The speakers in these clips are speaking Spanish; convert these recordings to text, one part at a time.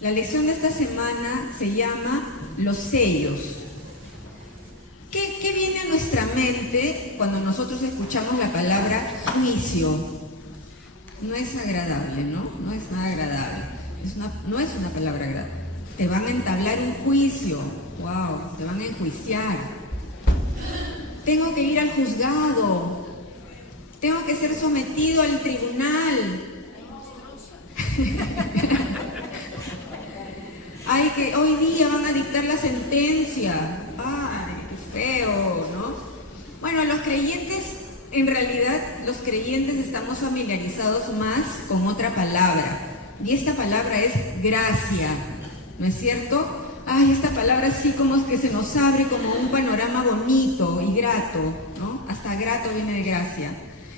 La lección de esta semana se llama Los sellos. ¿Qué viene a nuestra mente cuando nosotros escuchamos la palabra juicio? No es agradable, ¿no? No es nada agradable. No es una palabra agradable. Te van a entablar un juicio. ¡Wow! Te van a enjuiciar. Tengo que ir al juzgado. Tengo que ser sometido al tribunal. Ay, que hoy día van a dictar la sentencia. Ay, qué feo, ¿no? Bueno, los creyentes, en realidad, los creyentes estamos familiarizados más con otra palabra. Y esta palabra es gracia, ¿no es cierto? Ay, esta palabra sí como es que se nos abre como un panorama bonito y grato, ¿no? Hasta grato viene de gracia.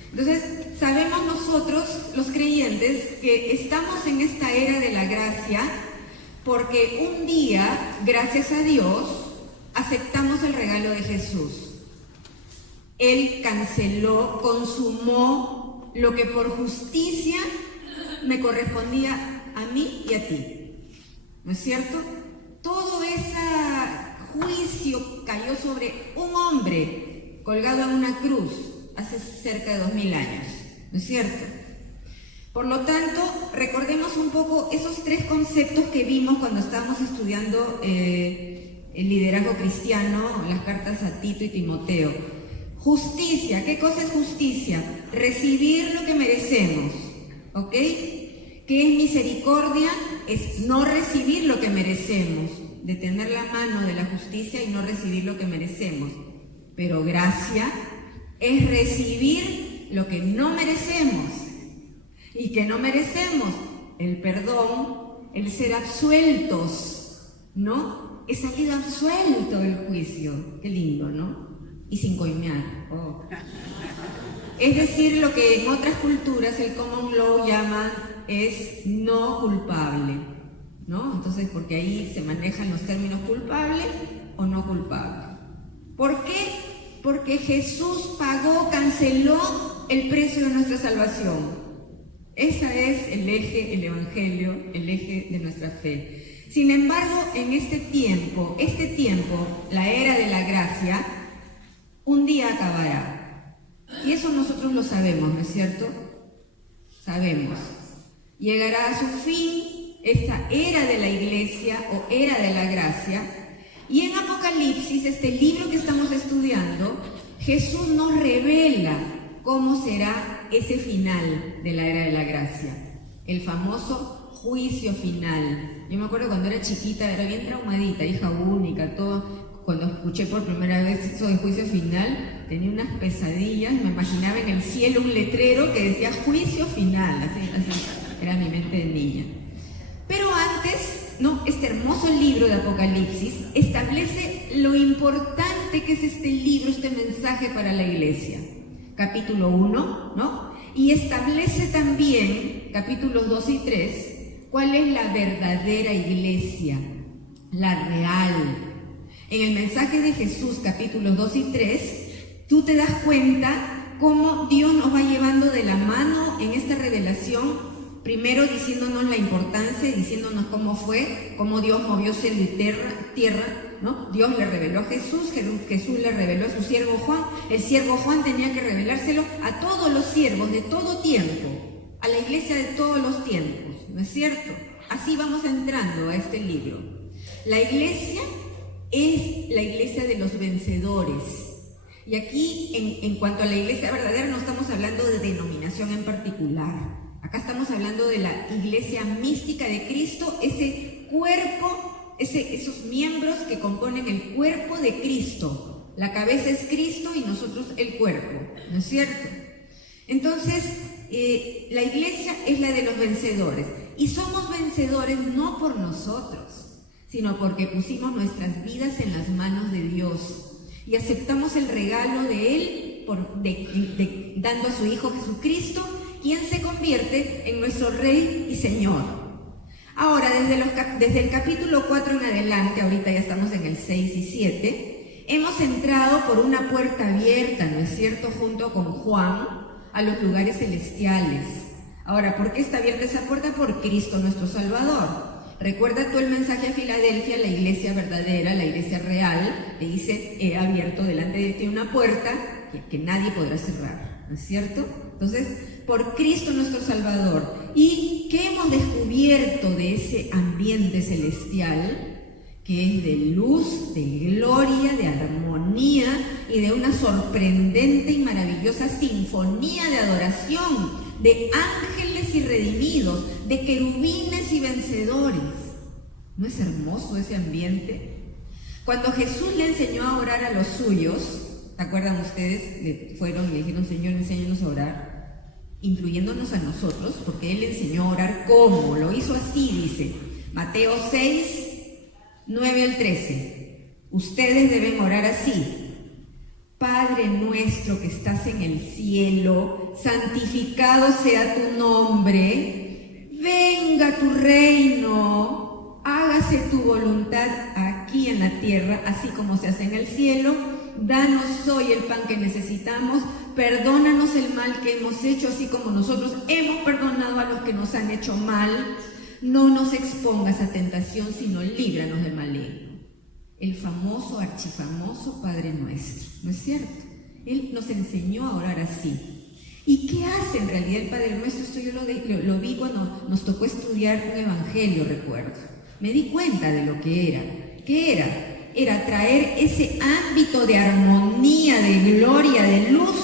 Entonces, sabemos nosotros, los creyentes, que estamos en esta era de la gracia porque un día, gracias a Dios, aceptamos el regalo de Jesús. Él canceló, consumó lo que por justicia me correspondía a mí y a ti. ¿No es cierto? Todo ese juicio cayó sobre un hombre colgado en una cruz hace cerca de 2000 años, ¿no es cierto? Por lo tanto, recordemos un poco esos tres conceptos que vimos cuando estábamos estudiando el liderazgo cristiano, las cartas a Tito y Timoteo. Justicia, ¿qué cosa es justicia? Recibir lo que merecemos, ¿ok? ¿Qué es misericordia? Es no recibir lo que merecemos, de tener la mano de la justicia y no recibir lo que merecemos. Pero gracia es recibir lo que no merecemos. ¿Y que no merecemos? El perdón, el ser absueltos, ¿no? He salido absuelto del juicio. Qué lindo, ¿no? Y sin coimear. Oh. Es decir, lo que en otras culturas el common law llama es no culpable, ¿no? Entonces, porque ahí se manejan los términos culpable o no culpable. ¿Por qué? Porque Jesús pagó, canceló el precio de nuestra salvación. Ese es el eje, el evangelio, el eje de nuestra fe. Sin embargo, en este tiempo, la era de la gracia, un día acabará. Y eso nosotros lo sabemos, ¿no es cierto? Sabemos. Llegará a su fin esta era de la iglesia o era de la gracia. Y en Apocalipsis, este libro que estamos estudiando, Jesús nos revela cómo será ese final de la era de la gracia. El famoso juicio final. Yo me acuerdo cuando era chiquita, era bien traumadita, hija única, todo. Cuando escuché por primera vez eso de juicio final, tenía unas pesadillas, me imaginaba en el cielo un letrero que decía juicio final, así era mi mente de niña. Pero antes, ¿no? Este hermoso libro de Apocalipsis establece lo importante que es este libro, este mensaje para la iglesia. Capítulo 1, ¿no? Y establece también, capítulos 2 y 3, cuál es la verdadera iglesia, la real. En el mensaje de Jesús, capítulos 2 y 3, tú te das cuenta cómo Dios nos va llevando de la mano en esta revelación, primero diciéndonos la importancia, diciéndonos cómo fue, cómo Dios movió cielo y tierra, ¿no? Dios le reveló a Jesús, Jesús le reveló a su siervo Juan, el siervo Juan tenía que revelárselo a todos los siervos de todo tiempo, a la iglesia de todos los tiempos, ¿no es cierto? Así vamos entrando a este libro. La iglesia es la iglesia de los vencedores. Y aquí, en cuanto a la iglesia verdadera, no estamos hablando de denominación en particular. Acá estamos hablando de la iglesia mística de Cristo, ese cuerpo, esos miembros que componen el cuerpo de Cristo. La cabeza es Cristo y nosotros el cuerpo, ¿no es cierto? Entonces, la iglesia es la de los vencedores. Y somos vencedores no por nosotros, sino porque pusimos nuestras vidas en las manos de Dios y aceptamos el regalo de Él dando a su Hijo Jesucristo, quien se convierte en nuestro Rey y Señor. Ahora, desde el capítulo 4 en adelante, ahorita ya estamos en el 6 y 7, hemos entrado por una puerta abierta, ¿no es cierto?, junto con Juan, a los lugares celestiales. Ahora, ¿por qué está abierta esa puerta? Por Cristo nuestro Salvador. Recuerda tú el mensaje a Filadelfia, la iglesia verdadera, la iglesia real, le dice, he abierto delante de ti una puerta que nadie podrá cerrar, ¿no es cierto? Entonces, por Cristo nuestro Salvador. ¿Y qué hemos descubierto de ese ambiente celestial? Que es de luz, de gloria, de armonía y de una sorprendente y maravillosa sinfonía de adoración, de ángeles y redimidos, de querubines y vencedores. ¿No es hermoso ese ambiente? Cuando Jesús le enseñó a orar a los suyos, ¿se acuerdan ustedes? Le fueron y le dijeron, Señor, enséñanos a orar, incluyéndonos a nosotros, porque Él enseñó a orar cómo, lo hizo así, dice, Mateo 6, 9 al 13. Ustedes deben orar así. Padre nuestro que estás en el cielo, santificado sea tu nombre. Venga tu reino. Hágase tu voluntad aquí en la tierra, así como se hace en el cielo. Danos hoy el pan que necesitamos. Perdónanos el mal que hemos hecho, así como nosotros hemos perdonado a los que nos han hecho mal. No nos expongas a tentación, sino líbranos del maligno. El famoso, archifamoso Padre Nuestro, ¿no es cierto? Él nos enseñó a orar así. ¿Y qué hace en realidad el Padre Nuestro? Esto yo lo vi cuando nos tocó estudiar un evangelio, recuerdo. Me di cuenta de lo que era. ¿Qué era? Era traer ese ámbito de armonía, de gloria, de luz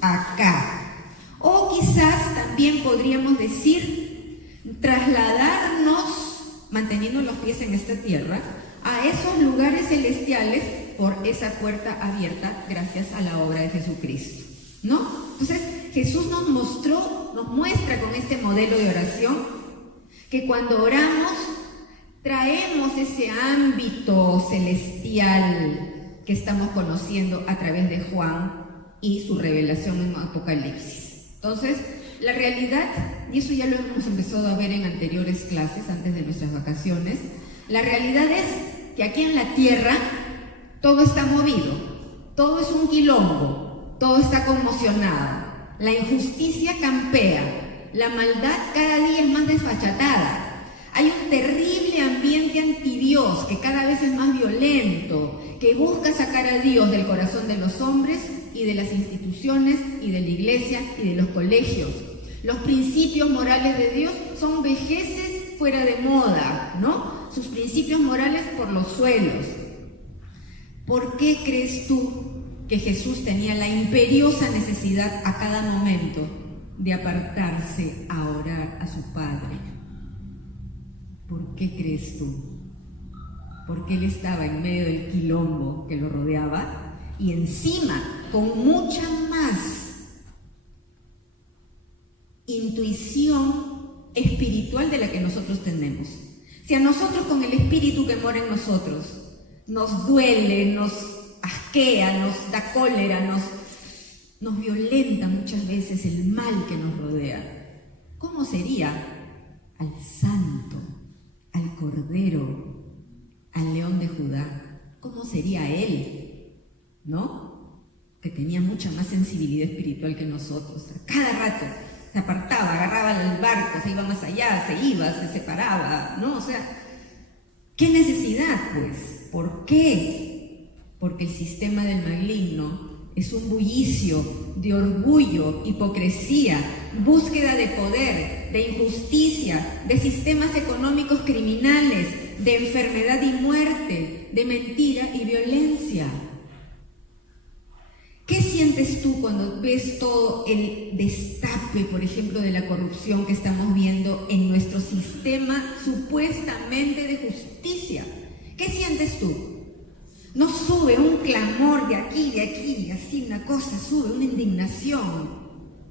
acá. O quizás también podríamos decir trasladarnos, manteniendo los pies en esta tierra, a esos lugares celestiales por esa puerta abierta gracias a la obra de Jesucristo, ¿no? Entonces Jesús nos muestra con este modelo de oración que cuando oramos traemos ese ámbito celestial que estamos conociendo a través de Juan y su revelación en Apocalipsis. Entonces, la realidad, y eso ya lo hemos empezado a ver en anteriores clases, antes de nuestras vacaciones, la realidad es que aquí en la tierra todo está movido, todo es un quilombo, todo está conmocionado, la injusticia campea, la maldad cada día es más desfachatada, hay un terrible ambiente antidios que cada vez es más violento, que busca sacar a Dios del corazón de los hombres y de las instituciones y de la iglesia y de los colegios. Los principios morales de Dios son vejeces fuera de moda, ¿no? Sus principios morales por los suelos. ¿Por qué crees tú que Jesús tenía la imperiosa necesidad a cada momento de apartarse a orar a su Padre? ¿Por qué crees tú? Porque Él estaba en medio del quilombo que lo rodeaba y encima con mucha más intuición espiritual de la que nosotros tenemos. Si a nosotros con el espíritu que mora en nosotros nos duele, nos asquea, nos da cólera, nos violenta muchas veces el mal que nos rodea, ¿cómo sería al Santo, al Cordero, al León de Judá? ¿Cómo sería Él? ¿No? Que tenía mucha más sensibilidad espiritual que nosotros. A cada rato se apartaba, agarraba el barco, se iba más allá, se iba, se separaba, ¿no? O sea, ¿qué necesidad, pues? ¿Por qué? Porque el sistema del maligno es un bullicio de orgullo, hipocresía, búsqueda de poder, de injusticia, de sistemas económicos criminales, de enfermedad y muerte, de mentira y violencia. ¿Qué sientes tú cuando ves todo el destape, por ejemplo, de la corrupción que estamos viendo en nuestro sistema supuestamente de justicia? ¿Qué sientes tú? ¿No sube un clamor de aquí, así una cosa, sube una indignación,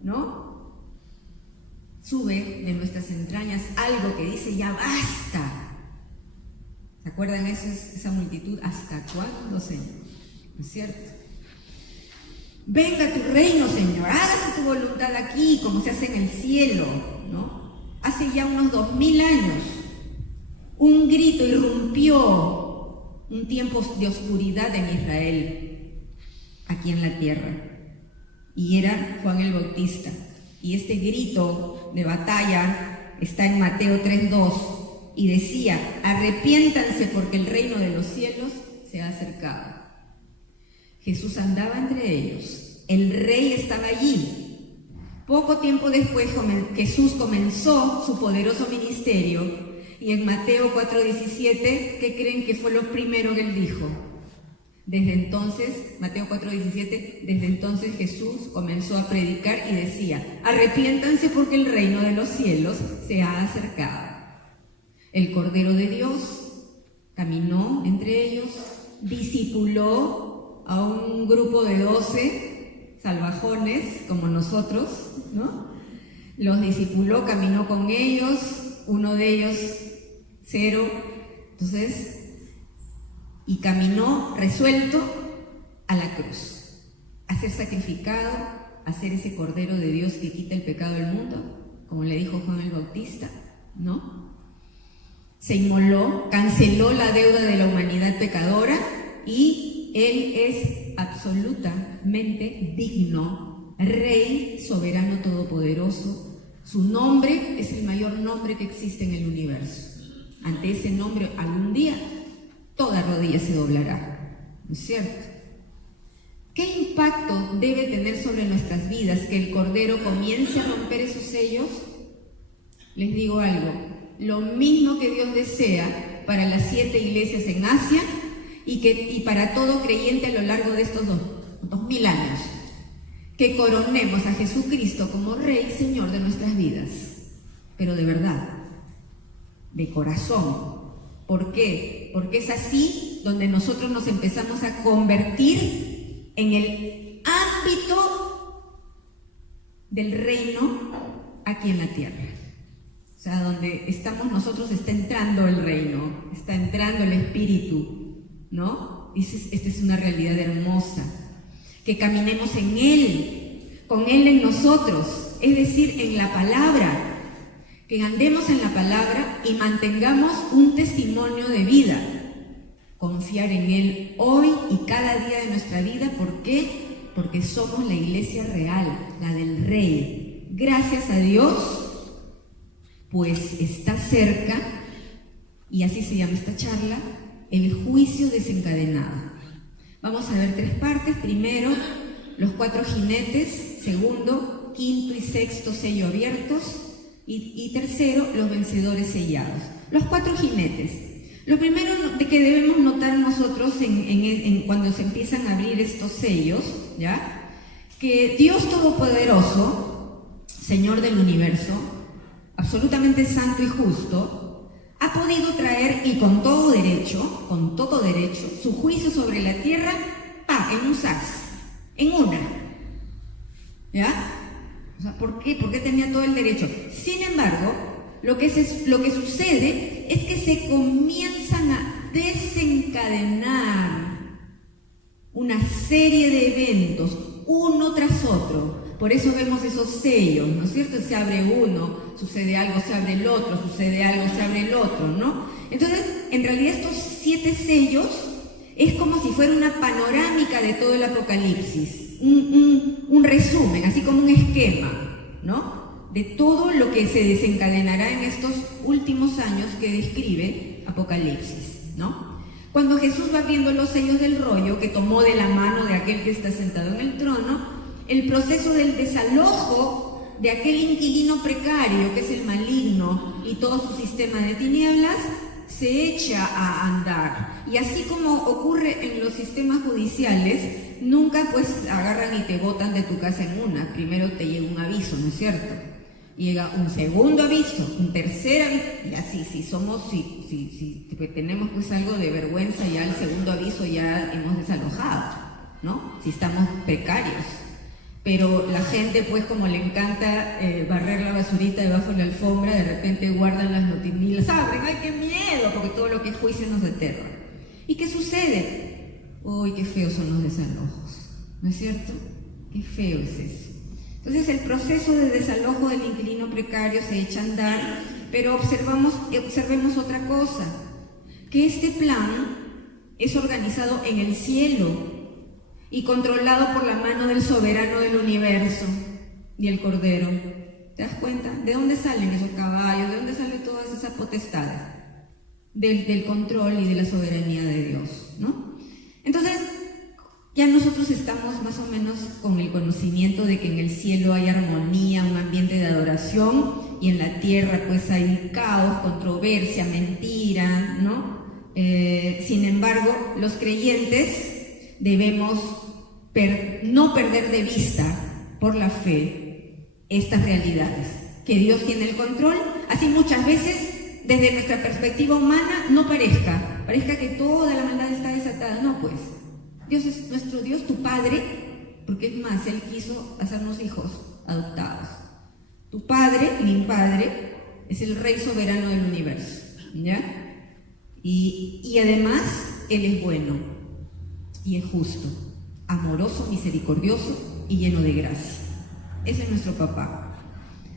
¿no? Sube de nuestras entrañas algo que dice, ya basta. ¿Se acuerdan esa multitud? ¿Hasta cuándo, Señor? ¿No es cierto? Venga tu reino, Señor, hágase tu voluntad aquí, como se hace en el cielo, ¿no? Hace ya unos 2000 años, un grito irrumpió, un tiempo de oscuridad en Israel, aquí en la tierra, y era Juan el Bautista. Y este grito de batalla está en Mateo 3:2. y decía: arrepiéntanse porque el reino de los cielos se ha acercado. Jesús andaba entre ellos, el rey estaba allí. Poco tiempo después Jesús comenzó su poderoso ministerio, y en Mateo 4:17, ¿qué creen que fue lo primero que él dijo? Desde entonces, Mateo 4:17, desde entonces Jesús comenzó a predicar y decía: arrepiéntanse porque el reino de los cielos se ha acercado. El Cordero de Dios caminó entre ellos, discipuló a un grupo de 12 salvajones como nosotros, ¿no? Los discipuló, caminó con ellos, uno de ellos 0, entonces, y caminó resuelto a la cruz, a ser sacrificado, a ser ese Cordero de Dios que quita el pecado del mundo, como le dijo Juan el Bautista, ¿no? Se inmoló, canceló la deuda de la humanidad pecadora, y Él es absolutamente digno, Rey soberano todopoderoso. Su nombre es el mayor nombre que existe en el universo. Ante ese nombre, algún día, toda rodilla se doblará, ¿no es cierto? ¿Qué impacto debe tener sobre nuestras vidas que el Cordero comience a romper esos sellos? Les digo algo, lo mismo que Dios desea para las 7 iglesias en Asia y para todo creyente a lo largo de estos 2000 años, que coronemos a Jesucristo como Rey y Señor de nuestras vidas, pero de verdad, de corazón. ¿Por qué? Porque es así donde nosotros nos empezamos a convertir en el ámbito del reino aquí en la tierra. O sea, donde estamos nosotros está entrando el reino, está entrando el Espíritu, ¿no? Esta es una realidad hermosa. Que caminemos en Él, con Él en nosotros, es decir, en la palabra. Que andemos en la palabra y mantengamos un testimonio de vida. Confiar en Él hoy y cada día de nuestra vida. ¿Por qué? Porque somos la iglesia real, la del Rey. Gracias a Dios, pues está cerca, y así se llama esta charla, el juicio desencadenado. Vamos a ver 3 partes. Primero, los 4 jinetes. Segundo, quinto y sexto sello abiertos. Y tercero, los vencedores sellados. Los 4 jinetes. Lo primero que debemos notar nosotros cuando se empiezan a abrir estos sellos, ¿ya? Que Dios Todopoderoso, Señor del universo, absolutamente santo y justo, ha podido traer, y con todo derecho, su juicio sobre la tierra, en un sas, en una, ¿ya? O sea, ¿por qué? Porque tenía todo el derecho. Sin embargo, lo que sucede es que se comienzan a desencadenar una serie de eventos, uno tras otro. Por eso vemos esos sellos, ¿no es cierto? Se abre uno, sucede algo, se abre el otro, sucede algo, se abre el otro, ¿no? Entonces, en realidad estos 7 sellos es como si fuera una panorámica de todo el Apocalipsis, un resumen, así como un esquema, ¿no? De todo lo que se desencadenará en estos últimos años que describe Apocalipsis, ¿no? Cuando Jesús va abriendo los sellos del rollo, que tomó de la mano de aquel que está sentado en el trono, el proceso del desalojo de aquel inquilino precario que es el maligno y todo su sistema de tinieblas se echa a andar. Y así como ocurre en los sistemas judiciales, nunca pues agarran y te botan de tu casa en una. Primero te llega un aviso, ¿no es cierto? Llega un segundo aviso, un tercer aviso, y así, si tenemos pues algo de vergüenza, ya el segundo aviso ya hemos desalojado, ¿no? Si estamos precarios. Pero la gente, pues, como le encanta barrer la basurita debajo de la alfombra, de repente guardan las noticias y las abren. ¡Ay, qué miedo! Porque todo lo que es juicio nos aterra. ¿Y qué sucede? ¡Uy, qué feos son los desalojos! ¿No es cierto? ¡Qué feo es eso! Entonces, el proceso de desalojo del inquilino precario se echa a andar, pero observemos otra cosa, que este plan es organizado en el cielo y controlado por la mano del soberano del universo y el Cordero. ¿Te das cuenta? ¿De dónde salen esos caballos? ¿De dónde salen todas esas potestades? del control y de la soberanía de Dios, ¿no? Entonces, ya nosotros estamos más o menos con el conocimiento de que en el cielo hay armonía, un ambiente de adoración, y en la tierra pues hay caos, controversia, mentira, ¿no? Sin embargo, los creyentes debemos no perder de vista por la fe estas realidades, que Dios tiene el control, así muchas veces desde nuestra perspectiva humana no parezca que toda la maldad está desatada. No, pues Dios es nuestro Dios, tu Padre, porque es más, Él quiso hacernos hijos adoptados. Tu Padre, mi Padre, es el Rey soberano del universo, ¿ya? Y además, Él es bueno y es justo, amoroso, misericordioso y lleno de gracia. Ese es nuestro papá.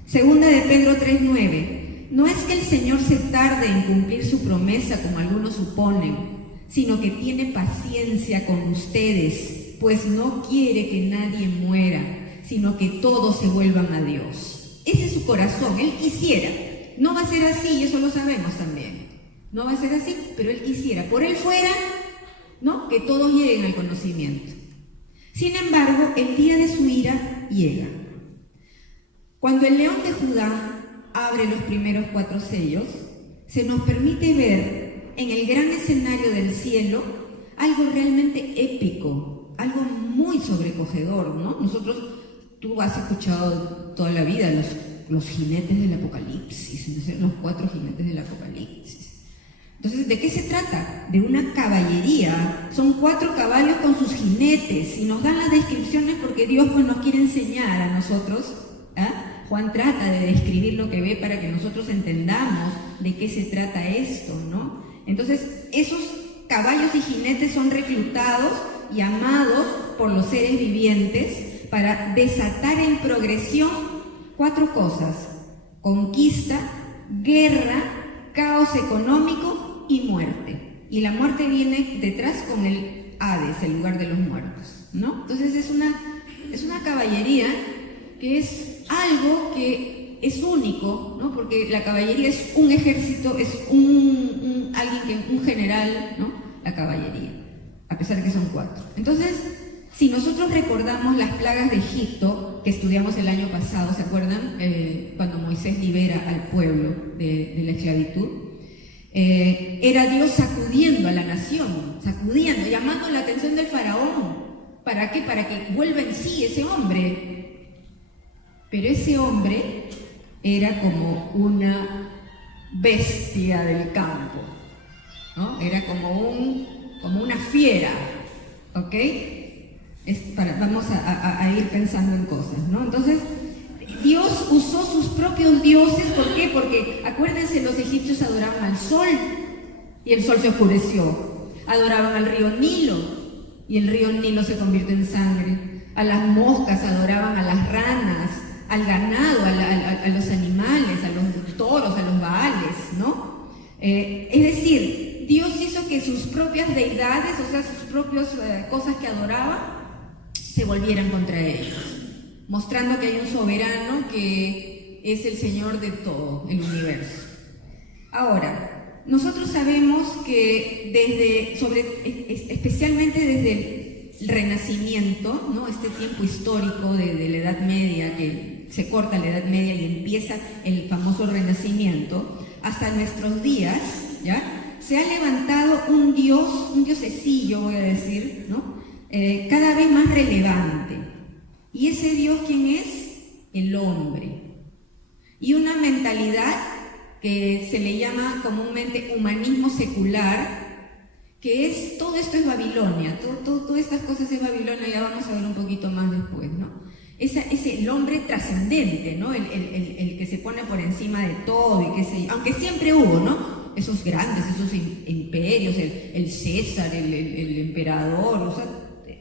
Segunda de Pedro 3:9. No es que el Señor se tarde en cumplir su promesa, como algunos suponen, sino que tiene paciencia con ustedes, pues no quiere que nadie muera, sino que todos se vuelvan a Dios. Ese es su corazón, Él quisiera. No va a ser así, y eso lo sabemos también. No va a ser así, pero Él quisiera. Por Él fuera, ¿no?, que todos lleguen al conocimiento. Sin embargo, el día de su ira llega. Cuando el león de Judá abre los primeros 4 sellos, se nos permite ver en el gran escenario del cielo algo realmente épico, algo muy sobrecogedor, ¿no? Tú has escuchado toda la vida los jinetes del Apocalipsis, los 4 jinetes del Apocalipsis. Entonces, ¿de qué se trata? De una caballería. Son 4 caballos con sus jinetes y nos dan las descripciones porque Dios pues nos quiere enseñar a nosotros, ¿ah? Juan trata de describir lo que ve para que nosotros entendamos de qué se trata esto, ¿no? Entonces, esos caballos y jinetes son reclutados y amados por los seres vivientes para desatar en progresión 4 cosas: conquista, guerra, caos económico y muerte. Y la muerte viene detrás con el Hades, el lugar de los muertos, ¿no? Entonces es una caballería que es algo que es único, ¿no? Porque la caballería es un ejército, es un general, ¿no? La caballería, a pesar que son 4. Entonces, si nosotros recordamos las plagas de Egipto, que estudiamos el año pasado, ¿se acuerdan? Cuando Moisés libera al pueblo de la esclavitud, era Dios sacudiendo a la nación, sacudiendo, llamando la atención del faraón. ¿Para qué? Para que vuelva en sí ese hombre. Pero ese hombre era como una bestia del campo, ¿no? Era como una fiera, ¿ok? Vamos a ir pensando en cosas, ¿no? Entonces, Dios usó sus propios dioses. ¿Por qué? Porque, acuérdense, los egipcios adoraban al sol y el sol se oscureció. Adoraban al río Nilo y el río Nilo se convirtió en sangre. A las moscas adoraban, a las ranas, al ganado, a los animales, a los toros, a los baales, ¿no? Es decir, Dios hizo que sus propias deidades, o sea, sus propias cosas que adoraban, se volvieran contra ellos, mostrando que hay un soberano que es el Señor de todo el universo. Ahora, nosotros sabemos que especialmente desde el Renacimiento, ¿no? Este tiempo histórico de la Edad Media, que se corta la Edad Media y empieza el famoso Renacimiento, hasta nuestros días, ¿ya? Se ha levantado un diosecillo, voy a decir, ¿no? Cada vez más relevante. ¿Y ese Dios quién es? El hombre. Y una mentalidad que se le llama comúnmente humanismo secular, que es, todo esto es Babilonia, todas estas cosas es Babilonia, ya vamos a ver un poquito más después, ¿no? Es el hombre trascendente, ¿no? El que se pone por encima de todo, y que aunque siempre hubo, ¿no? Esos grandes, esos imperios, el César, el emperador, o sea,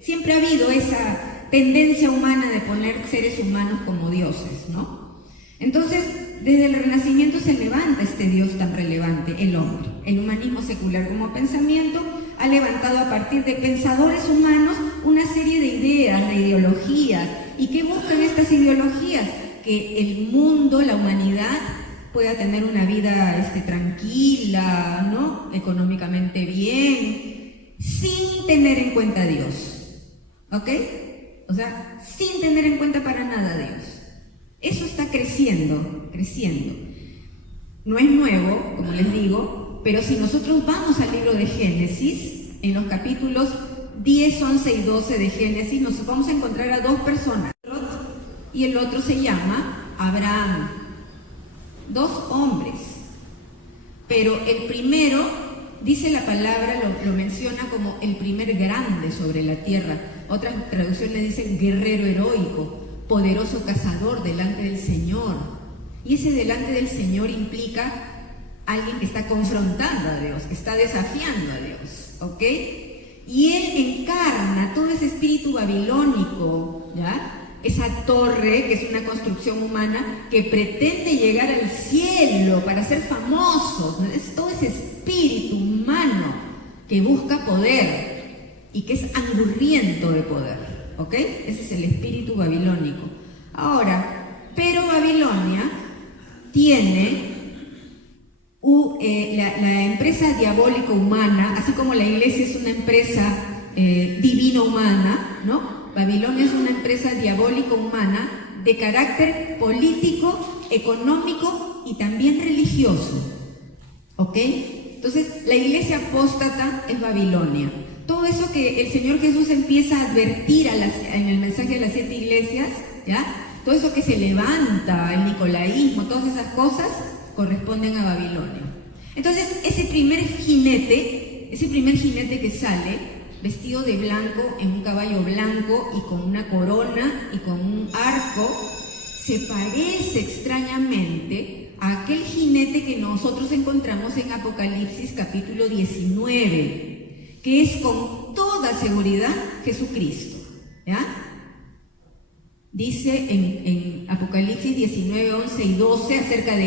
siempre ha habido esa tendencia humana de poner seres humanos como dioses, ¿no? Entonces, desde el Renacimiento se levanta este Dios tan relevante, el hombre. El humanismo secular como pensamiento ha levantado a partir de pensadores humanos una serie de ideas, de ideologías. ¿Y qué buscan estas ideologías? Que el mundo, la humanidad, pueda tener una vida tranquila, ¿no? Económicamente bien, sin tener en cuenta a Dios, ¿ok? O sea, sin tener en cuenta para nada a Dios. Eso está creciendo. No es nuevo, como les digo, pero si nosotros vamos al libro de Génesis, en los capítulos 10, 11 y 12 de Génesis, nos vamos a encontrar a dos personas, y el otro se llama Abraham. Dos hombres, pero el primero, dice la palabra, lo menciona como el primer grande sobre la tierra. Otras traducciones dicen guerrero heroico, poderoso cazador delante del Señor. Y ese delante del Señor implica alguien que está confrontando a Dios, que está desafiando a Dios, ¿ok? Y él encarna todo ese espíritu babilónico, ¿ya? Esa torre, que es una construcción humana, que pretende llegar al cielo para ser famoso. Es todo ese espíritu humano que busca poder y que es hambriento de poder, ¿ok? Ese es el espíritu babilónico. Ahora, pero Babilonia tiene la empresa diabólica humana, así como la iglesia es una empresa divino-humana, ¿no? Babilonia es una empresa diabólica humana de carácter político, económico y también religioso, ¿ok? Entonces, la iglesia apóstata es Babilonia. Todo eso que el Señor Jesús empieza a advertir en el mensaje de las 7 iglesias, ¿ya? Todo eso que se levanta, el nicolaísmo, todas esas cosas corresponden a Babilonia. Entonces, ese primer jinete que sale vestido de blanco, en un caballo blanco y con una corona y con un arco, se parece extrañamente a aquel jinete que nosotros encontramos en Apocalipsis capítulo 19, que es con toda seguridad Jesucristo, ¿ya? Dice en Apocalipsis 19, 11 y 12 acerca de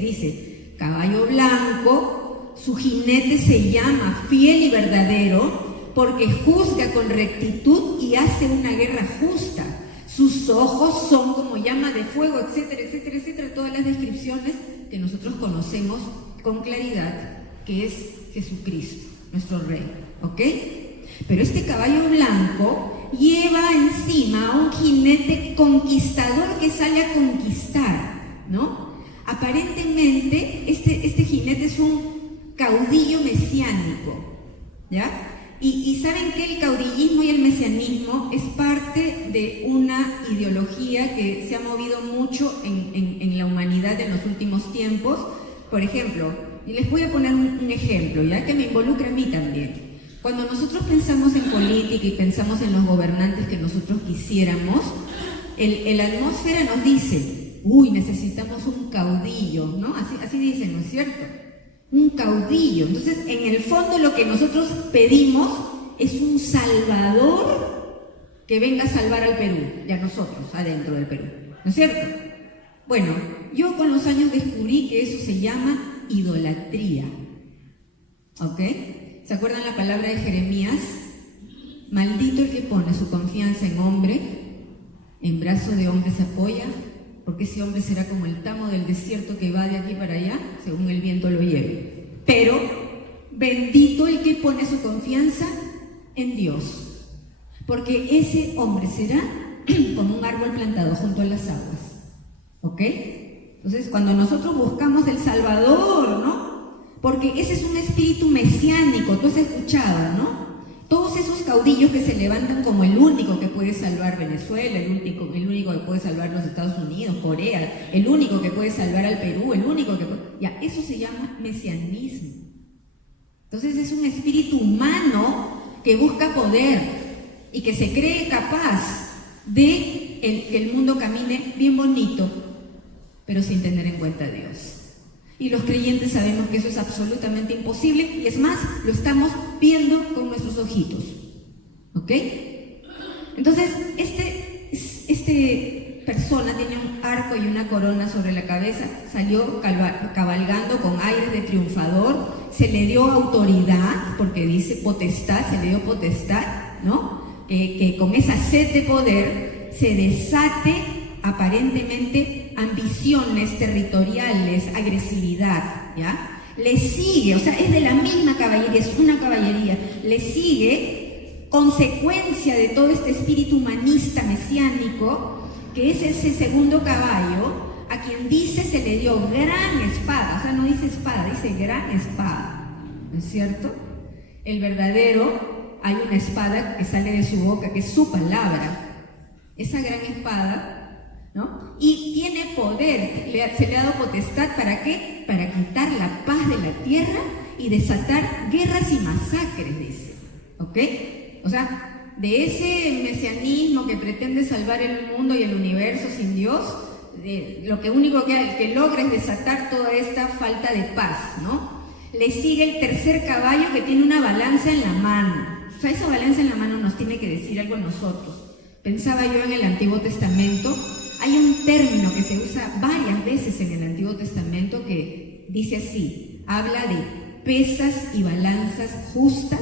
dice, caballo blanco, su jinete se llama Fiel y Verdadero, porque juzga con rectitud y hace una guerra justa. Sus ojos son como llama de fuego, etcétera, etcétera, etcétera. Todas las descripciones que nosotros conocemos con claridad, que es Jesucristo, nuestro Rey, ¿ok? Pero este caballo blanco lleva encima a un jinete conquistador que sale a conquistar, ¿no? Aparentemente, este jinete es un caudillo mesiánico, ¿ya? Y saben que el caudillismo y el mesianismo es parte de una ideología que se ha movido mucho en la humanidad en los últimos tiempos. Por ejemplo, y les voy a poner un ejemplo, ya que me involucra a mí también. Cuando nosotros pensamos en política y pensamos en los gobernantes que nosotros quisiéramos, la atmósfera nos dice, uy, necesitamos un caudillo, ¿no? Así dicen, ¿no es cierto? Un caudillo. Entonces, en el fondo lo que nosotros pedimos es un salvador que venga a salvar al Perú, y a nosotros, adentro del Perú, ¿no es cierto? Bueno, yo con los años descubrí que eso se llama idolatría, ¿ok? ¿Se acuerdan la palabra de Jeremías? Maldito el que pone su confianza en hombre, en brazo de hombre se apoya, porque ese hombre será como el tamo del desierto que va de aquí para allá, según el viento lo lleve. Pero bendito el que pone su confianza en Dios, porque ese hombre será como un árbol plantado junto a las aguas, ¿ok? Entonces, cuando nosotros buscamos el Salvador, ¿no? Porque ese es un espíritu mesiánico, tú has escuchado, ¿no? Todos esos caudillos que se levantan como el único que puede salvar Venezuela, el único que puede salvar los Estados Unidos, Corea, el único que puede salvar al Perú, el único que puede... Ya, eso se llama mesianismo. Entonces es un espíritu humano que busca poder y que se cree capaz de que el mundo camine bien bonito, pero sin tener en cuenta a Dios. Y los creyentes sabemos que eso es absolutamente imposible, y es más, lo estamos viendo con nuestros ojitos, ¿ok? Entonces, este persona tiene un arco y una corona sobre la cabeza, salió cabalgando con aires de triunfador, se le dio autoridad, porque dice potestad, se le dio potestad, ¿no? Que con esa sed de poder se desate aparentemente ambiciones territoriales, agresividad, ¿ya? Le sigue, o sea, es de la misma caballería, es una caballería, le sigue consecuencia de todo este espíritu humanista mesiánico, que es ese segundo caballo, a quien dice se le dio gran espada, o sea, no dice espada, dice gran espada, ¿no es cierto? El verdadero, hay una espada que sale de su boca, que es su palabra, esa gran espada, ¿no? Y tiene poder, se le ha dado potestad, ¿para qué? Para quitar la paz de la tierra y desatar guerras y masacres, dice, ¿ok? O sea, de ese mesianismo que pretende salvar el mundo y el universo sin Dios, lo que único que logra es desatar toda esta falta de paz, ¿no? Le sigue el tercer caballo, que tiene una balanza en la mano. O sea, esa balanza en la mano nos tiene que decir algo a nosotros. Pensaba yo en el Antiguo Testamento, hay un término que se usa varias veces en el Antiguo Testamento que dice así, habla de pesas y balanzas justas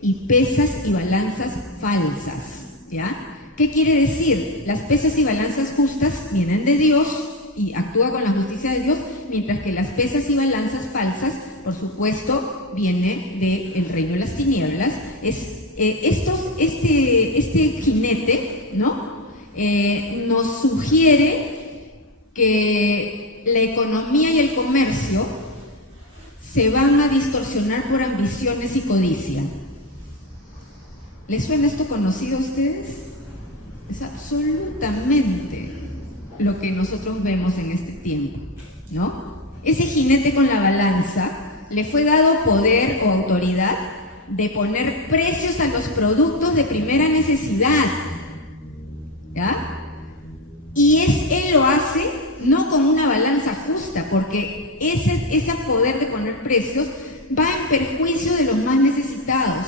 y pesas y balanzas falsas, ¿ya? ¿Qué quiere decir? Las pesas y balanzas justas vienen de Dios y actúa con la justicia de Dios, mientras que las pesas y balanzas falsas, por supuesto, viene del reino de las tinieblas. Este jinete, ¿no? Nos sugiere que la economía y el comercio se van a distorsionar por ambiciones y codicia. ¿Les suena esto conocido a ustedes? Es absolutamente lo que nosotros vemos en este tiempo, ¿no? Ese jinete con la balanza le fue dado poder o autoridad de poner precios a los productos de primera necesidad, ¿ya? Y él lo hace no con una balanza justa, porque ese poder de poner precios va en perjuicio de los más necesitados.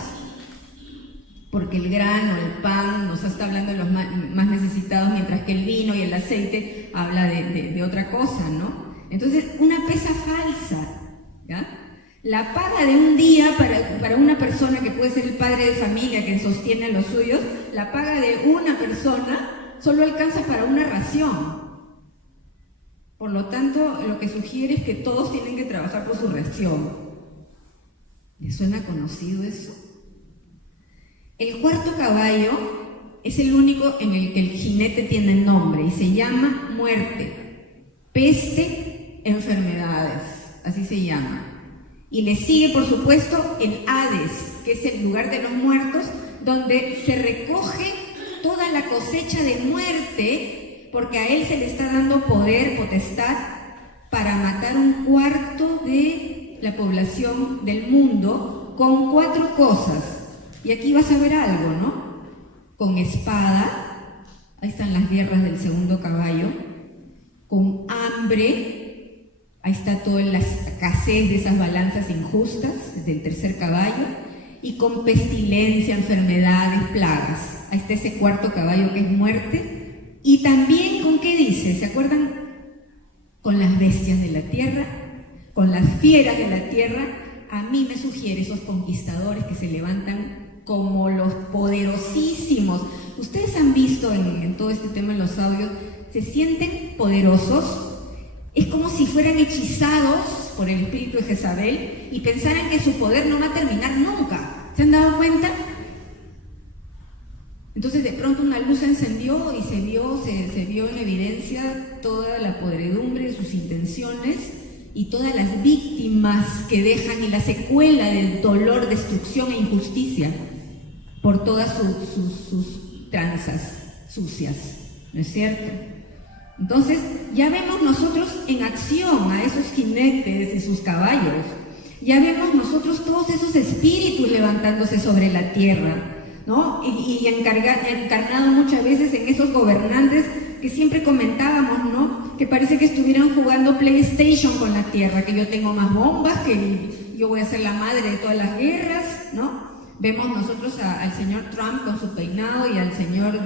Porque el grano, el pan, nos está hablando de los más necesitados, mientras que el vino y el aceite habla de otra cosa, ¿no? Entonces, una pesa falsa, ¿ya? La paga de un día para una persona que puede ser el padre de familia que sostiene a los suyos, la paga de una persona solo alcanza para una ración. Por lo tanto, lo que sugiere es que todos tienen que trabajar por su ración. ¿Les suena conocido eso? El cuarto caballo es el único en el que el jinete tiene nombre y se llama muerte, peste, enfermedades, así se llama. Y le sigue, por supuesto, el Hades, que es el lugar de los muertos, donde se recoge toda la cosecha de muerte, porque a él se le está dando poder, potestad, para matar un cuarto de la población del mundo con 4 cosas. Y aquí vas a ver algo, ¿no? Con espada, ahí están las guerras del segundo caballo, con hambre, ahí está toda la escasez de esas balanzas injustas del tercer caballo, y con pestilencia, enfermedades, plagas. Ahí está ese cuarto caballo que es muerte, y también con qué dice, ¿se acuerdan? Con las bestias de la tierra, con las fieras de la tierra. A mí me sugiere esos conquistadores que se levantan como los poderosísimos. Ustedes han visto en todo este tema, en los audios, se sienten poderosos, es como si fueran hechizados por el espíritu de Jezabel y pensaran que su poder no va a terminar nunca. ¿Se han dado cuenta? Entonces de pronto una luz se encendió y se vio en evidencia toda la podredumbre de sus intenciones y todas las víctimas que dejan y la secuela del dolor, destrucción e injusticia por todas sus tranzas sucias, ¿no es cierto? Entonces ya vemos nosotros en acción a esos jinetes y sus caballos, ya vemos nosotros todos esos espíritus levantándose sobre la tierra, ¿no? Y encarnado muchas veces en esos gobernantes que siempre comentábamos, ¿no? Que parece que estuvieran jugando PlayStation con la tierra, que yo tengo más bombas, que yo voy a ser la madre de todas las guerras, ¿no? Vemos nosotros al señor Trump con su peinado y al señor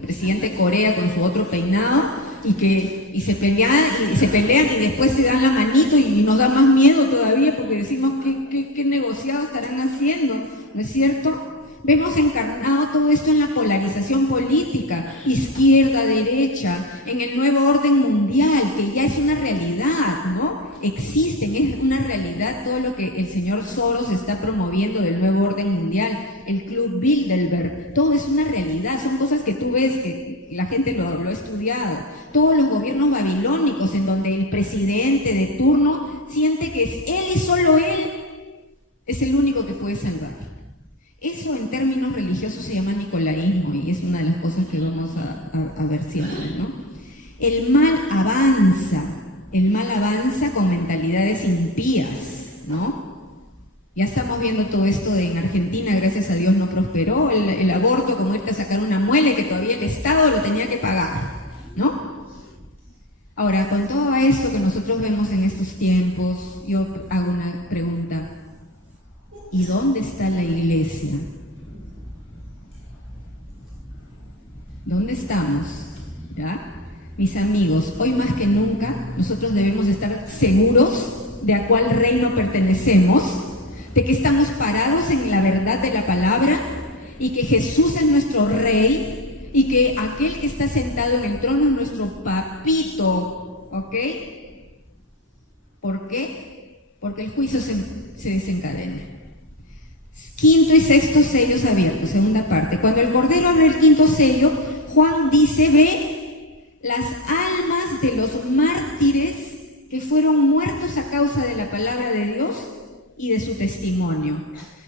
presidente de Corea con su otro peinado, y se pelean y después se dan la manito y nos da más miedo todavía porque decimos qué negociado estarán haciendo, ¿no es cierto? Vemos encarnado todo esto en la polarización política, izquierda, derecha, en el nuevo orden mundial, que ya es una realidad, ¿no? Existen, es una realidad todo lo que el señor Soros está promoviendo del nuevo orden mundial, el Club Bilderberg, todo es una realidad, son cosas que tú ves que la gente lo ha estudiado. Todos los gobiernos babilónicos en donde el presidente de turno siente que es él y solo él es el único que puede salvar. Eso en términos religiosos se llama nicolaísmo y es una de las cosas que vamos a ver siempre, ¿no? El mal avanza con mentalidades impías, ¿no? Ya estamos viendo todo esto en Argentina, gracias a Dios no prosperó, el aborto, como irte a sacar una muela que todavía el Estado lo tenía que pagar, ¿no? Ahora, con todo esto que nosotros vemos en estos tiempos, yo hago una pregunta. ¿Y dónde está la iglesia? ¿Dónde estamos? ¿Ya? Mis amigos, hoy más que nunca nosotros debemos estar seguros de a cuál reino pertenecemos, de que estamos parados en la verdad de la palabra y que Jesús es nuestro Rey y que aquel que está sentado en el trono es nuestro papito, ¿ok? ¿Por qué? Porque el juicio se desencadena. Quinto y sexto sellos abiertos, segunda parte. Cuando el Cordero abre el quinto sello, Juan dice, ve las almas de los mártires que fueron muertos a causa de la palabra de Dios y de su testimonio.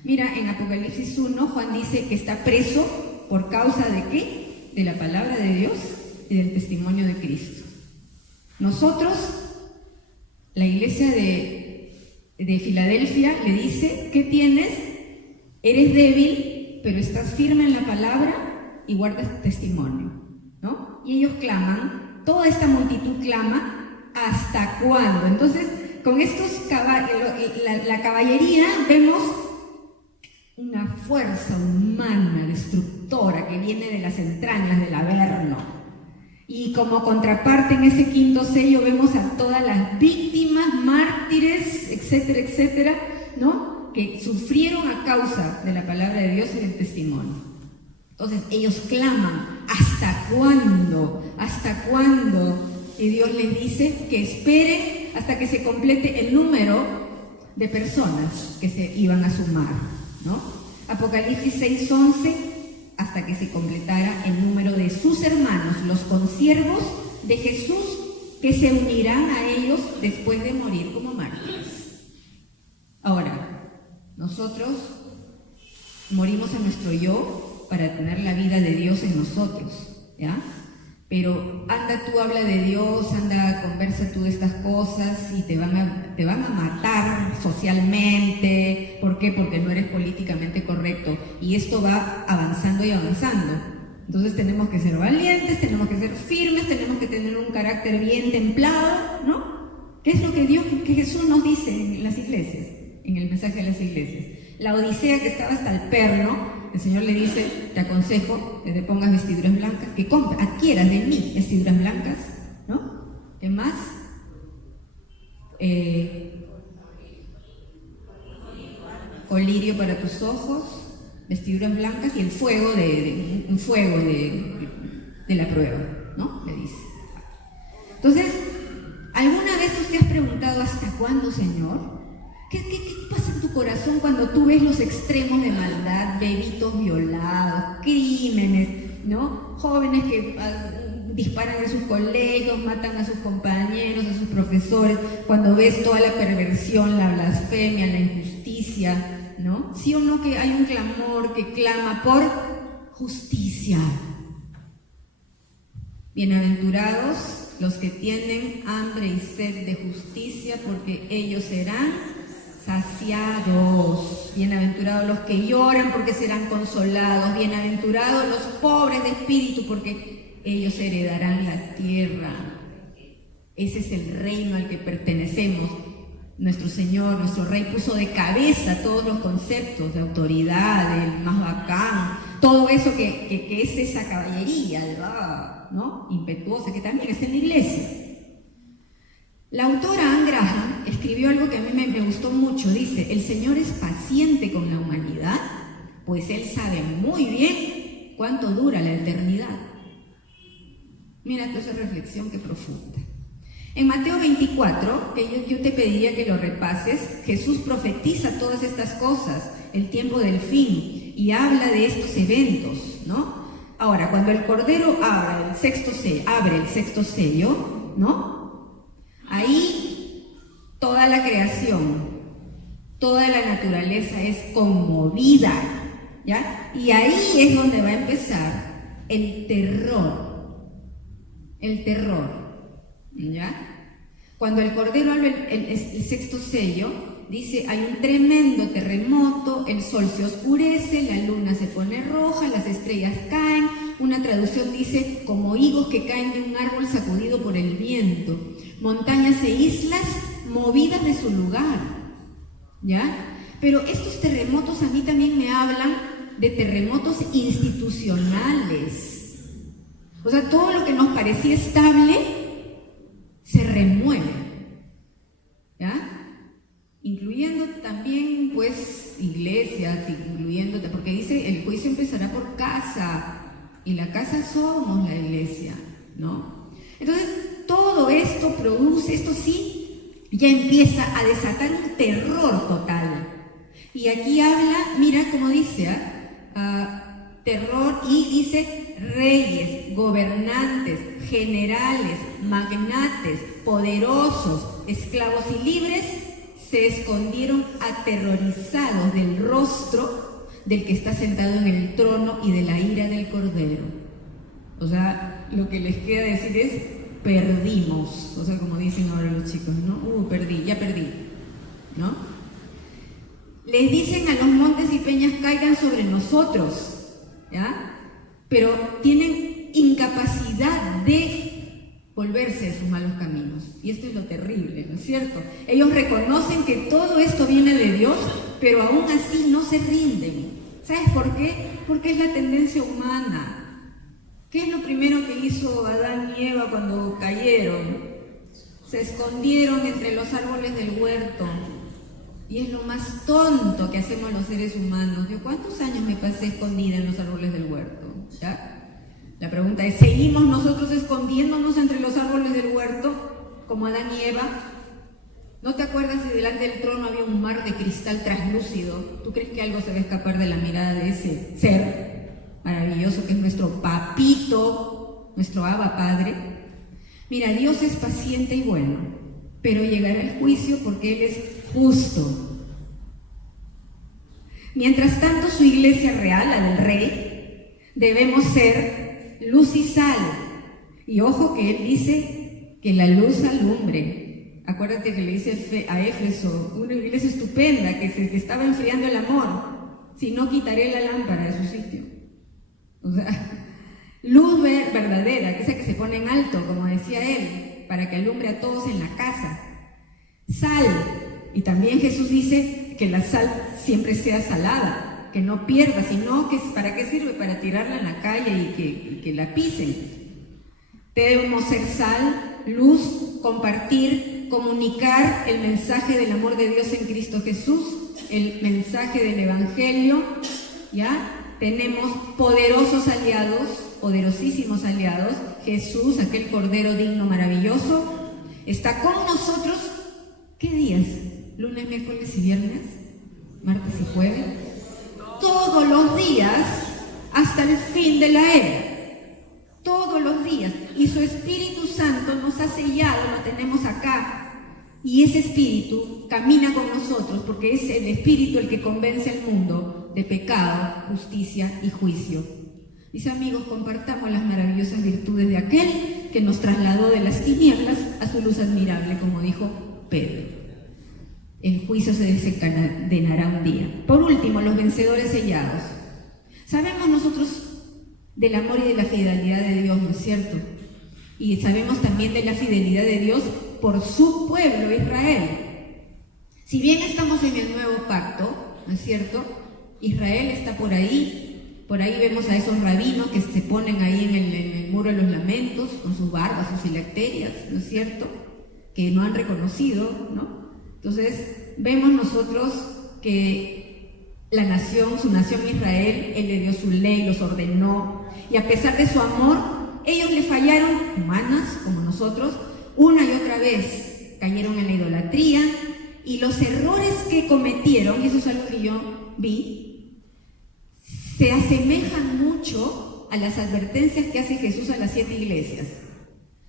Mira, en Apocalipsis 1, Juan dice que está preso por causa de ¿qué? De la palabra de Dios y del testimonio de Cristo. Nosotros, la iglesia de Filadelfia le dice, ¿qué tienes? Eres débil, pero estás firme en la palabra y guardas testimonio, ¿no? Y ellos claman, toda esta multitud clama, ¿hasta cuándo? Entonces, con estos la caballería vemos una fuerza humana, destructora, que viene de las entrañas del Averno. Y como contraparte en ese quinto sello vemos a todas las víctimas, mártires, etcétera, etcétera, ¿no? Que sufrieron a causa de la palabra de Dios y del testimonio. Entonces ellos claman, ¿hasta cuándo? ¿Hasta cuándo? Y Dios les dice que esperen hasta que se complete el número de personas que se iban a sumar, ¿no? Apocalipsis 6:11, hasta que se completara el número de sus hermanos, los consiervos de Jesús, que se unirán a ellos después de morir como mártires. Ahora, nosotros morimos a nuestro yo para tener la vida de Dios en nosotros, ¿ya? Pero anda tú, habla de Dios, anda, conversa tú de estas cosas y te van a matar socialmente. ¿Por qué? Porque no eres políticamente correcto. Y esto va avanzando y avanzando. Entonces tenemos que ser valientes, tenemos que ser firmes, tenemos que tener un carácter bien templado, ¿no? ¿Qué es lo que Jesús nos dice en las iglesias? En el mensaje de las iglesias. La Odisea, que estaba hasta el perno, el Señor le dice, te aconsejo que te pongas vestiduras blancas, que adquieras de mí vestiduras blancas, ¿no? ¿Qué más? Colirio para tus ojos, vestiduras blancas y el fuego un fuego de la prueba, ¿no? Le dice. Entonces, ¿alguna vez tú te has preguntado hasta cuándo, Señor? ¿Qué pasa en tu corazón cuando tú ves los extremos de maldad, bebitos violados, crímenes, ¿no? Jóvenes que disparan en sus colegios, matan a sus compañeros, a sus profesores, cuando ves toda la perversión, la blasfemia, la injusticia, ¿no? ¿Sí o no que hay un clamor que clama por justicia? Bienaventurados los que tienen hambre y sed de justicia, porque ellos serán saciados. Bienaventurados los que lloran, porque serán consolados. Bienaventurados los pobres de espíritu, porque ellos heredarán la tierra. Ese es el reino al que pertenecemos. Nuestro Señor, nuestro Rey, puso de cabeza todos los conceptos de autoridad, el más bacán, todo eso que es esa caballería, ¿no? Impetuosa, que también está en la iglesia. La autora Anne Graham escribió algo que a mí me gustó mucho. Dice, el Señor es paciente con la humanidad pues Él sabe muy bien cuánto dura la eternidad. Mira toda esa reflexión que profunda. En Mateo 24, que yo te pediría que lo repases, Jesús profetiza todas estas cosas, el tiempo del fin, y habla de estos eventos, ¿no? Ahora, cuando el Cordero abre el sexto sello, ¿no? Ahí toda la creación, toda la naturaleza es conmovida, ¿ya? Y ahí es donde va a empezar el terror, ¿ya? Cuando el Cordero abre el sexto sello, dice, hay un tremendo terremoto, el sol se oscurece, la luna se pone roja, las estrellas caen. Una traducción dice, como higos que caen de un árbol sacudido por el viento. Montañas e islas movidas de su lugar, ¿ya? Pero estos terremotos a mí también me hablan de terremotos institucionales. O sea, todo lo que nos parecía estable se remueve, ¿ya? Incluyendo también, pues, iglesias, porque dice, el juicio empezará por casa, y la casa somos la iglesia, ¿no? Entonces, todo esto produce, esto sí, ya empieza a desatar un terror total. Y aquí habla, mira cómo dice, terror, y dice reyes, gobernantes, generales, magnates, poderosos, esclavos y libres, se escondieron aterrorizados del rostro del que está sentado en el trono y de la ira del Cordero. O sea, lo que les queda decir es, perdimos. O sea, como dicen ahora los chicos, ¿no? Ya perdí, ¿no? Les dicen a los montes y peñas, caigan sobre nosotros, ¿ya? Pero tienen incapacidad de volverse de sus malos caminos. Y esto es lo terrible, ¿no es cierto? Ellos reconocen que todo esto viene de Dios, pero aún así no se rinden. ¿Sabes por qué? Porque es la tendencia humana. ¿Qué es lo primero que hizo Adán y Eva cuando cayeron? Se escondieron entre los árboles del huerto. Y es lo más tonto que hacemos los seres humanos. Yo, ¿cuántos años me pasé escondida en los árboles del huerto? ¿Ya? La pregunta es, ¿seguimos nosotros escondiéndonos entre los árboles del huerto como Adán y Eva? ¿No te acuerdas si delante del trono había un mar de cristal translúcido? ¿Tú crees que algo se va a escapar de la mirada de ese ser maravilloso que es nuestro papito, nuestro Abba Padre? Mira, Dios es paciente y bueno, pero llegará el juicio porque Él es justo. Mientras tanto, su iglesia real, la del Rey, debemos ser luz y sal. Y ojo que Él dice que la luz alumbre. Acuérdate que le dice a Éfeso, una iglesia estupenda, que se estaba enfriando el amor. Si no, quitaré la lámpara de su sitio. O sea, luz verdadera, que es la que se pone en alto, como decía él, para que alumbre a todos en la casa. Sal. Y también Jesús dice que la sal siempre sea salada, que no pierda, sino que ¿para qué sirve? Para tirarla en la calle y que la pisen. Debemos ser sal, luz, compartir, comunicar el mensaje del amor de Dios en Cristo Jesús, el mensaje del Evangelio, ¿ya? Tenemos poderosos aliados, poderosísimos aliados. Jesús, aquel Cordero digno, maravilloso, está con nosotros. ¿Qué días? ¿Lunes, miércoles y viernes? ¿Martes y jueves? Todos los días hasta el fin de la era. Todos los días. Y su Espíritu Santo nos ha sellado, lo tenemos acá. Y ese Espíritu camina con nosotros porque es el Espíritu el que convence al mundo de pecado, justicia y juicio. Mis amigos, compartamos las maravillosas virtudes de aquel que nos trasladó de las tinieblas a su luz admirable, como dijo Pedro. El juicio se desencadenará un día. Por último, los vencedores sellados. Sabemos nosotros del amor y de la fidelidad de Dios, ¿no es cierto? Y sabemos también de la fidelidad de Dios por su pueblo Israel. Si bien estamos en el nuevo pacto, ¿no es cierto? Israel está por ahí vemos a esos rabinos que se ponen ahí en el muro de los lamentos, con sus barbas, sus filacterias, ¿no es cierto? Que no han reconocido, ¿no? Entonces, vemos nosotros que su nación Israel, Él le dio su ley, los ordenó, y a pesar de su amor, ellos le fallaron, humanas como nosotros, una y otra vez, cayeron en la idolatría, y los errores que cometieron, y eso es algo que yo vi, se asemejan mucho a las advertencias que hace Jesús a las 7 iglesias,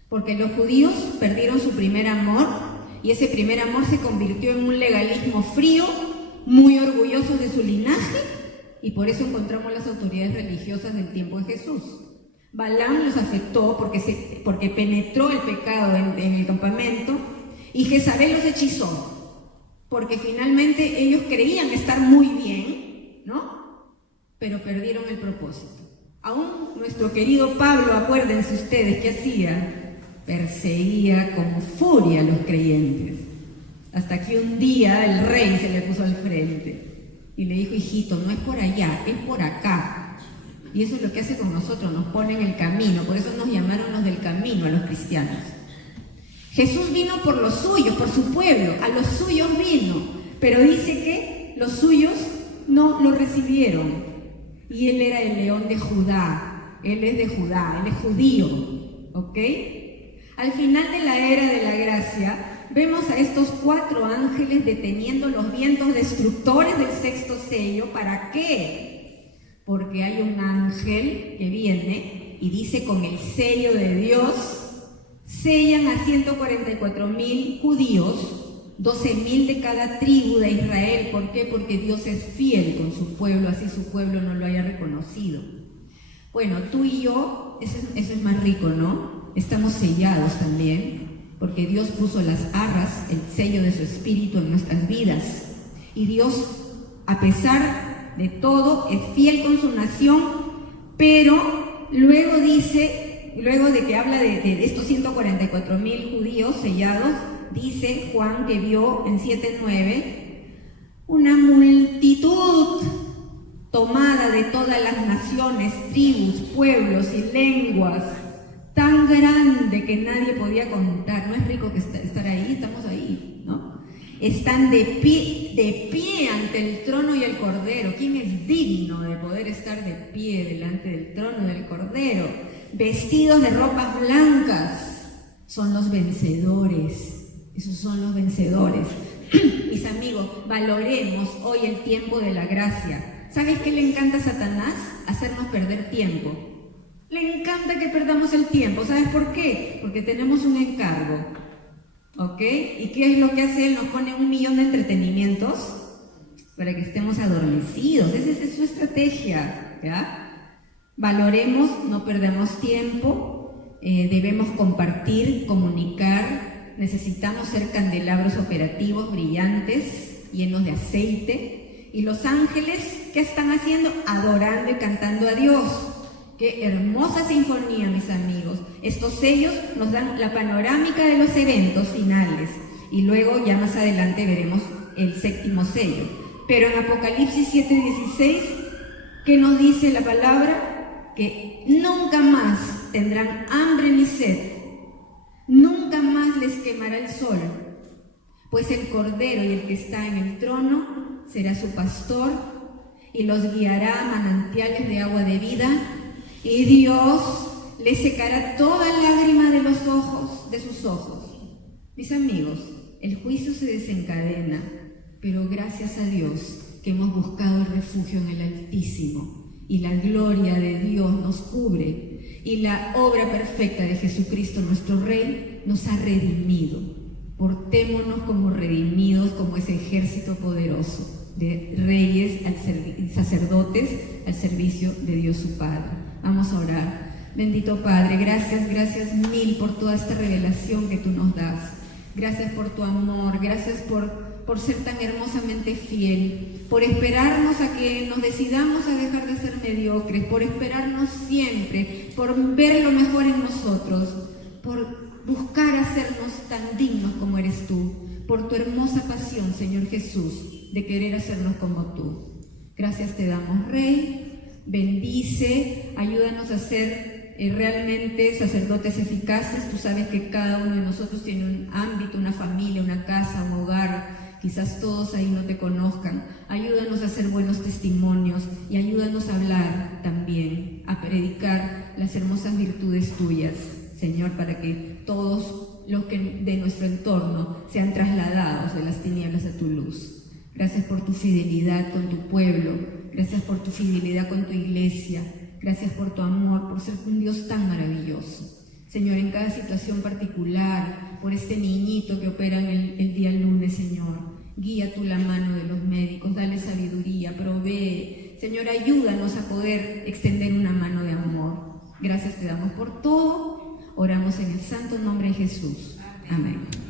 porque los judíos perdieron su primer amor, y ese primer amor se convirtió en un legalismo frío, muy orgullosos de su linaje, y por eso encontramos las autoridades religiosas del tiempo de Jesús. Balaam los afectó porque penetró el pecado en el campamento, y Jezabel los hechizó, porque finalmente ellos creían estar muy bien, ¿no? Pero perdieron el propósito. Aún nuestro querido Pablo, acuérdense ustedes, ¿qué hacía? Perseguía con furia a los creyentes. Hasta que un día el rey se le puso al frente y le dijo: hijito, no es por allá, es por acá. Y eso es lo que hace con nosotros, nos pone en el camino. Por eso nos llamaron los del camino a los cristianos. Jesús vino por los suyos, por su pueblo, a los suyos vino, pero dice que los suyos no lo recibieron. Y él era el león de Judá, él es de Judá, él es judío, ¿ok? Al final de la era de la gracia, vemos a estos 4 ángeles deteniendo los vientos destructores del 6º sello. ¿Para qué? Porque hay un ángel que viene y dice: con el sello de Dios sellan a 144,000 judíos, 12,000 de cada tribu de Israel. ¿Por qué? Porque Dios es fiel con su pueblo, así su pueblo no lo haya reconocido. Bueno, tú y yo, eso es más rico, ¿no? Estamos sellados también, porque Dios puso las arras, el sello de su espíritu en nuestras vidas. Y Dios, a pesar de todo, es fiel con su nación, pero luego dice... Luego de que habla de estos 144,000 judíos sellados, dice Juan que vio en 7:9 una multitud tomada de todas las naciones, tribus, pueblos y lenguas, tan grande que nadie podía contar. ¿No es rico que estar ahí? Estamos ahí, ¿no? Están de pie ante el trono y el Cordero. ¿Quién es digno de poder estar de pie delante del trono y del Cordero? Vestidos de ropas blancas. Son los vencedores. Esos son los vencedores. Mis amigos, valoremos hoy el tiempo de la gracia. ¿Sabes qué le encanta a Satanás? Hacernos perder tiempo. Le encanta que perdamos el tiempo. ¿Sabes por qué? Porque tenemos un encargo, ¿ok? ¿Y qué es lo que hace él? Nos pone 1,000,000 de entretenimientos para que estemos adormecidos. Esa es su estrategia, ¿ya? Valoremos, no perdamos tiempo, debemos compartir, comunicar, necesitamos ser candelabros operativos, brillantes, llenos de aceite. Y los ángeles, ¿qué están haciendo? Adorando y cantando a Dios. ¡Qué hermosa sinfonía, mis amigos! Estos sellos nos dan la panorámica de los eventos finales, y luego ya más adelante veremos el 7º sello. Pero en Apocalipsis 7:16, ¿qué nos dice la palabra? Que nunca más tendrán hambre ni sed, nunca más les quemará el sol, pues el Cordero y el que está en el trono será su pastor y los guiará a manantiales de agua de vida, y Dios les secará toda lágrima de los ojos, de sus ojos. Mis amigos, el juicio se desencadena, pero gracias a Dios que hemos buscado el refugio en el Altísimo. Y la gloria de Dios nos cubre, y la obra perfecta de Jesucristo nuestro Rey nos ha redimido. Portémonos como redimidos, como ese ejército poderoso de reyes y sacerdotes al servicio de Dios su Padre. Vamos a orar. Bendito Padre, gracias mil por toda esta revelación que tú nos das. Gracias por tu amor, gracias por ser tan hermosamente fiel, por esperarnos a que nos decidamos a dejar de ser mediocres, por esperarnos siempre, por ver lo mejor en nosotros, por buscar hacernos tan dignos como eres tú, por tu hermosa pasión, Señor Jesús, de querer hacernos como tú. Gracias te damos, Rey. Bendice, ayúdanos a ser realmente sacerdotes eficaces. Tú sabes que cada uno de nosotros tiene un ámbito, una familia, una casa, un hogar quizás todos ahí no te conozcan. Ayúdanos a ser buenos testimonios y ayúdanos a hablar también, a predicar las hermosas virtudes tuyas, Señor, para que todos los que de nuestro entorno sean trasladados de las tinieblas a tu luz. Gracias por tu fidelidad con tu pueblo, gracias por tu fidelidad con tu iglesia, gracias por tu amor, por ser un Dios tan maravilloso. Señor, en cada situación particular, por este niñito que opera el día lunes, Señor, guía tú la mano de los médicos, dale sabiduría, provee. Señor, ayúdanos a poder extender una mano de amor. Gracias te damos por todo. Oramos en el santo nombre de Jesús. Amén.